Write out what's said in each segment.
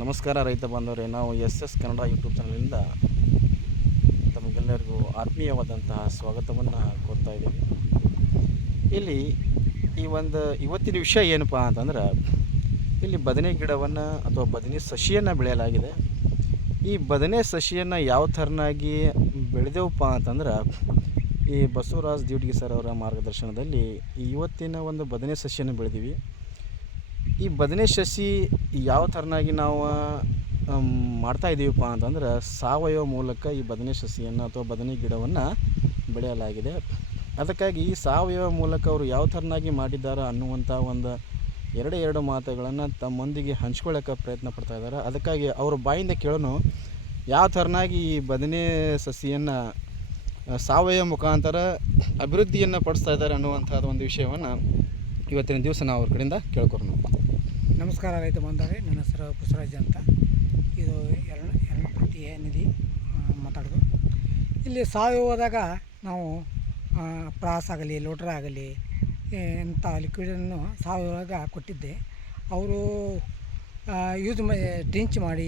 ನಮಸ್ಕಾರ ರೈತ ಬಾಂಧವರೇ, ನಾವು ಎಸ್ ಕನ್ನಡ ಯೂಟ್ಯೂಬ್ ಚಾನಲಿಂದ ತಮಗೆಲ್ಲರಿಗೂ ಆತ್ಮೀಯವಾದಂತಹ ಸ್ವಾಗತವನ್ನು ಕೋರ್ತಾ ಇದ್ದೀವಿ. ಇಲ್ಲಿ ಇವತ್ತಿನ ವಿಷಯ ಏನಪ್ಪ ಅಂತಂದ್ರೆ, ಇಲ್ಲಿ ಬದನೆ ಗಿಡವನ್ನು ಅಥವಾ ಬದನೆ ಸಸಿಯನ್ನು ಬೆಳೆಯಲಾಗಿದೆ. ಈ ಬದನೆ ಸಸಿಯನ್ನು ಯಾವ ಥರನಾಗಿ ಬೆಳೆದೇವಪ್ಪ ಅಂತಂದ್ರೆ, ಈ ಬಸವರಾಜ್ ದಿವಟಗಿ ಸರ್ ಅವರ ಮಾರ್ಗದರ್ಶನದಲ್ಲಿ ಇವತ್ತಿನ ಒಂದು ಬದನೆ ಸಸಿಯನ್ನು ಬೆಳೆದೀವಿ. ಈ ಬದನೆ ಸಸಿ ಯಾವ ಥರನಾಗಿ ನಾವು ಮಾಡ್ತಾಯಿದ್ದೀವಪ್ಪ ಅಂತಂದ್ರೆ, ಸಾವಯವ ಮೂಲಕ ಈ ಬದನೆ ಸಸಿಯನ್ನು ಅಥವಾ ಬದನೆ ಗಿಡವನ್ನು ಬೆಳೆಯಲಾಗಿದೆ. ಅದಕ್ಕಾಗಿ ಈ ಸಾವಯವ ಮೂಲಕ ಅವರು ಯಾವ ಥರನಾಗಿ ಮಾಡಿದ್ದಾರೆ ಅನ್ನುವಂಥ ಎರಡು ಮಾತುಗಳನ್ನು ತಮ್ಮೊಂದಿಗೆ ಹಂಚ್ಕೊಳ್ಳೋಕೆ ಪ್ರಯತ್ನ ಪಡ್ತಾ ಇದ್ದಾರೆ. ಅದಕ್ಕಾಗಿ ಅವ್ರ ಬಾಯಿಂದ ಕೇಳೋಣ, ಯಾವ ಥರನಾಗಿ ಈ ಬದನೆ ಸಸಿಯನ್ನು ಸಾವಯವ ಮುಖಾಂತರ ಅಭಿವೃದ್ಧಿಯನ್ನು ಪಡಿಸ್ತಾ ಇದ್ದಾರೆ ಅನ್ನುವಂಥದ್ದು ಒಂದು ವಿಷಯವನ್ನು ಇವತ್ತಿನ ದಿವಸ ನಾವು ಅವ್ರ ಕಡೆಯಿಂದ ಕೇಳ್ಕೊರೋಣ. ನಮಸ್ಕಾರ ರೈತ ಬಾಂಧವರೇ, ನನ್ನ ಹೆಸರು ಬಸವರಾಜ್ ಅಂತ. ಇದು ಎರಡಪಟ್ಟಿ ನಿಧಿ ಮಾತಾಡೋದು. ಇಲ್ಲಿ ಸಾವಯವದಾಗ ನಾವು ಪ್ರಾಸ್ ಆಗಲಿ ಲೋಟ್ರ ಆಗಲಿ ಇಂಥ ಲಿಕ್ವಿಡನ್ನು ಸಾವಯವದಾಗ ಕೊಟ್ಟಿದ್ದೆ. ಅವರು ಡ್ರಿಂಚ್ ಮಾಡಿ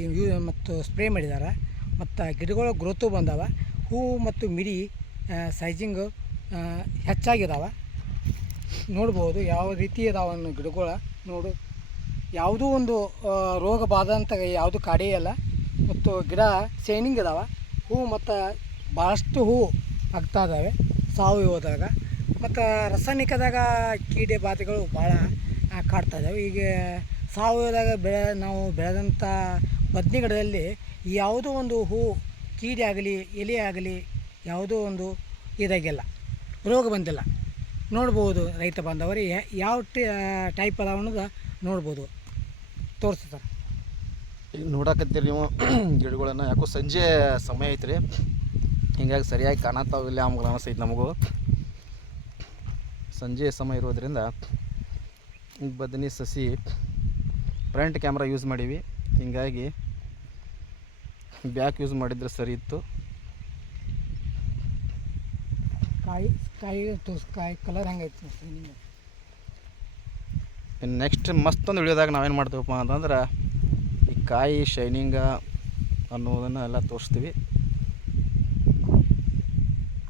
ಮತ್ತು ಸ್ಪ್ರೇ ಮಾಡಿದ್ದಾರೆ. ಮತ್ತು ಗಿಡಗಳ ಗ್ರೋತು ಬಂದಾವ, ಹೂವು ಮತ್ತು ಮಿಡಿ ಸೈಜಿಂಗು ಹೆಚ್ಚಾಗಿದ್ದಾವೆ. ನೋಡ್ಬೋದು ಯಾವ ರೀತಿ ಅದಾವ ಗಿಡಗಳು. ನೋಡು, ಯಾವುದೂ ಒಂದು ರೋಗ ಬಾಧಂತ ಯಾವುದು ಕಾಡೇ ಇಲ್ಲ. ಮತ್ತು ಗಿಡ ಶೈನಿಂಗ್ ಇದಾವೆ. ಹೂವು ಮತ್ತು ಭಾಳಷ್ಟು ಹೂವು ಆಗ್ತಾ ಇದ್ದಾವೆ ಸಾವಯವದಾಗ. ಮತ್ತು ರಾಸಾಯನಿಕದಾಗ ಕೀಡೆ ಬಾಧೆಗಳು ಭಾಳ ಕಾಡ್ತಾ ಇದ್ದಾವೆ. ಈಗ ಸಾವಯವದಾಗ ನಾವು ಬೆಳೆದಂಥ ಬದನೆ ಗಿಡದಲ್ಲಿ ಯಾವುದೋ ಒಂದು ಹೂವು ಕೀಡೆ ಆಗಲಿ ಎಲೆ ಆಗಲಿ ಯಾವುದೋ ಒಂದು ಇದಾಗಿಲ್ಲ, ರೋಗ ಬಂದಿಲ್ಲ. ನೋಡ್ಬೋದು ರೈತ ಬಾಂಧವರು ಯಾವ ಟೈಪ್ ಅದಾವ ಅನ್ನೋದು ನೋಡ್ಬೋದು, ತೋರಿಸ್ತಾರೆ. ಈಗ ನೋಡಕತ್ತೀರಿ ನೀವು ಗಿಡಗಳನ್ನು. ಯಾಕೋ ಸಂಜೆ ಸಮಯ ಐತ್ರಿ, ಹಿಂಗಾಗಿ ಸರಿಯಾಗಿ ಕಾಣತ್ತಾವಿಲ್ಲ ಆಮ್ಗಳು ಅನಿಸ್ತೈತೆ ನಮಗೂ. ಸಂಜೆ ಸಮಯ ಇರೋದ್ರಿಂದ ಬದನೆ ಸಸಿ ಫ್ರಂಟ್ ಕ್ಯಾಮ್ರಾ ಯೂಸ್ ಮಾಡೀವಿ, ಹಿಂಗಾಗಿ ಬ್ಯಾಕ್ ಯೂಸ್ ಮಾಡಿದರೆ ಸರಿ ಇತ್ತು. ಕಾಯಿ ಕಲರ್ ಹೆಂಗೈತಿ. ನೆಕ್ಸ್ಟ್ ಮತ್ತೊಂದು ವಿಡಿಯೋದಾಗ ನಾವೇನು ಮಾಡ್ತೀವಪ್ಪ ಅಂತಂದ್ರೆ, ಈ ಕಾಯಿ ಶೈನಿಂಗ ಅನ್ನೋದನ್ನು ಎಲ್ಲ ತೋರಿಸ್ತೀವಿ.